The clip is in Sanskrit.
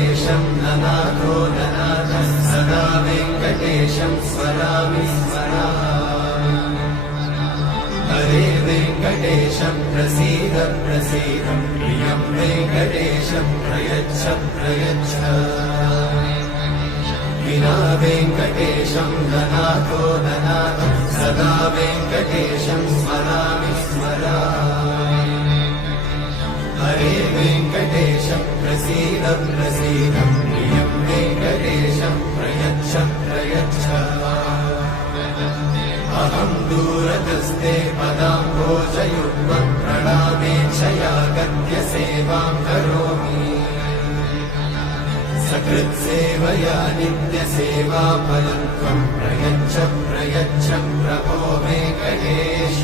वेङ्कटेशं ननाथो ननाथः सदा वेङ्कटेशं स्मरामि स्मरामि हरे वेङ्कटेशं प्रसीद प्रसीद प्रियं वेङ्कटेशं प्रयच्छ प्रयच्छ विना वेङ्कटेशं ननाथो ननाथः सदा वेङ्कटेशं स्मरामि स्मरामि हरे वेङ्कटेशं प्रसीद प्रसीद प्रियं वेङ्कटेशं प्रयच्छ प्रयच्छ अहं दूरतस्ते पदाम्भोजयुग्मं प्रणामेच्छया गत्य सेवां करोमि सकृत्सेवया नित्यसेवाफलं त्वं प्रयच्छ प्रयच्छ प्रभो वेङ्कटेश